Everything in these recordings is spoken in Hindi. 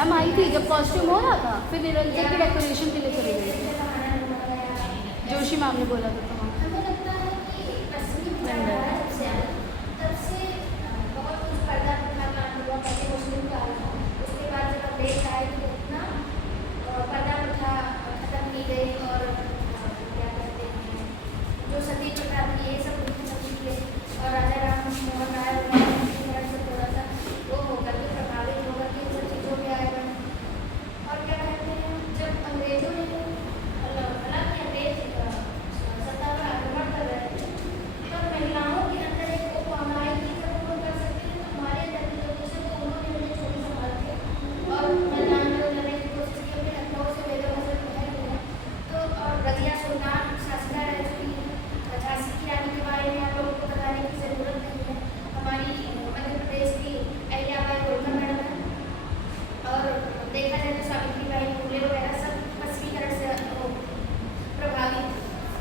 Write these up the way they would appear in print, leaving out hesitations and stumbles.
मैम आई थी जब कॉस्ट्यूम हो रहा था, फिर निरंजन की डेकोरेशन के लिए चले गए थे। जोशी मैम ने बोला था तो हमें लगता है कि पश्चिमी विचारधारा जब से आई तब से बहुत कुछ पर्दा प्रथा का हुआ। पहले मुस्लिम का था, उसके बाद जब अंग्रेज आए तो उतना पर्दा प्रथा खत्म की गई और क्या कहते हैं जो सती प्रथा थी ये सब खत्म की गई और राजा राम मोहन राय वगैरह की तरफ से थोड़ा सा वो होकर के प्रभावित होकर के इन सब चीज़ों में आए बने। और क्या कहते हैं जब अंग्रेजों ने हालांकि अंग्रेज सत्ता पर आक्रमण कर रहे थे तब महिलाओं के अंदर एक वो भावना आई कि जब वो कर सकते हैं तो हमारे अंदर भी लोगों से तो उन्होंने हमें छोटी संभाल के और मैदान में लड़ने की कोशिश की अपने लखनऊ से बेगम हजरत महल हुआ तो और रजिया सुल्तान शासिका रह चुकी है। झांसी की रानी के बारे में आप लोगों को बताने की ज़रूरत नहीं है, हमारी मध्य प्रदेश की अहिल्याबाई होलकर मैडम है। और देखा जाए तो सावित्रीबाई फुले वगैरह सब पश्चिमीकरण से प्रभावित थे,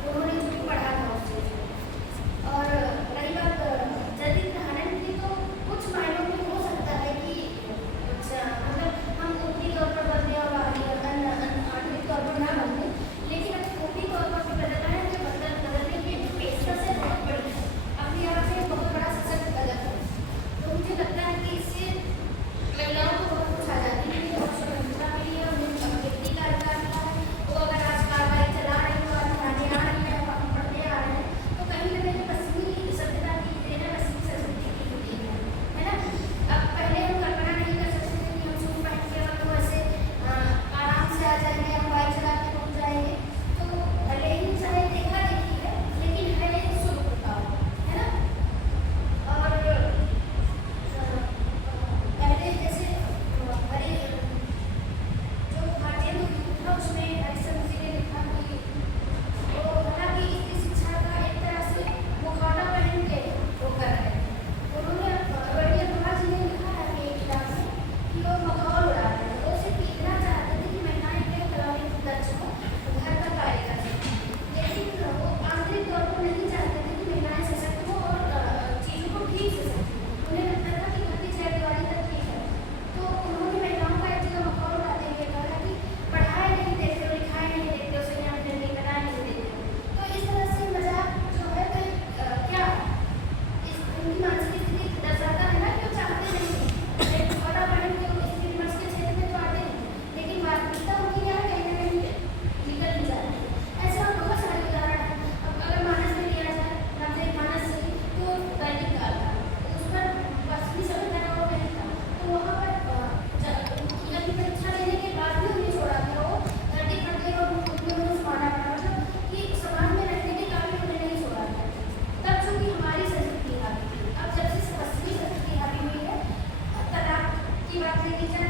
उन्होंने चूँकि पढ़ा था उस चीज़ को। और रही बात जदीद धारण की तो कुछ मायनों में हो सकता है कि मतलब हम ऊपरी तौर पर बदले और आंतरिक तौर पर ना बदले, लेकिन अगर ऊपरी तौर पर भी बदलना है तो बदलने की पेशकश है बहुत बड़ी है, अपने आप में बहुत बड़ा सशक्त कदम है। तो मुझे लगता है कि इससे महिलाओं को बहुत कुछ आज़ादी मिली और स्वतंत्रता मिली है, उन्हें व्यक्ति का अधिकार मिला है। वो अगर आज कार्रवाई चला रही हो, आज थाने आ रही है, हम पढ़ने आ रहे हैं तो कहीं न कहीं पश्चिमी सभ्यता की देन है, पश्चिमी संस्कृति की देन है ना। अब पहले हम कल्पना नहीं कर सकते थे कि हम सूट पहन के और तो ऐसे आराम से आ जाएंगे, हम बाइक चला के पहुँच जाएंगे। तो भले ही चाहे देखा देखी है लेकिन है एक शुभ प्रभाव है ना। और पहले जैसे हमारे जो भारतीय युग था उसमें हरिश्चंद्र जी ने लिखा कि वो हालांकि इसकी शिक्षा का एक तरह से मुखौटा पहन के वो कर रहे थे। उन्होंने रवींद्र कुमार जी ने लिखा है कि एक किताब में कि वो मखौल उड़ा रहे थे, वो सिर्फ इतना चाहते थे कि महिलाएं अपने कलामी दर्ज को घर का कार्य कर सकें, लेकिन वो आंतरिक तौर पर नहीं चाहते थे कि महिलाएं सशक्त हो और चीज़ों को ठीक से समझें। उन्हें लगता था कि घर की छह दीवारी तक ठीक है। तो उन्होंने महिलाओं का एक जगह मखौल उड़ाते हुए कहा कि पढ़ाए नहीं देते हो, लिखाए नहीं देते हो, संज्ञान नहीं बनाए नहीं देते हो। तो इस तरह से मजाक जो है तो क्या इस उनकी मानसिक स्थिति दर्शाता है ना कि वो चाहते नहीं हैं एक मुखौटा पहन के वो स्त्री विमर्श के क्षेत्र में तो आते हैं, लेकिन वास्तविकता उनकी क्या है कहीं न कहीं निकल नहीं जाती है। ऐसे और बहुत सारे उदाहरण हैं। अब अगर मानस में लिया जाए रामचरितमानस से तो वैदिक काल था, उस पर पश्चिमी सभ्यता का वो नहीं था, तो वहाँ पर की परीक्षा लेने के बाद भी उन्हें छोड़ा गया, वो धरती पर गए और उन्हें माना पड़ा, मतलब कि समाज में रहने के काबिल उन्हें नहीं छोड़ा गया। तब चूँकि हमारी संस्कृति हावी थी, अब जब से पश्चिमी संस्कृति हावी हुई है, तलाक की बात लेके चल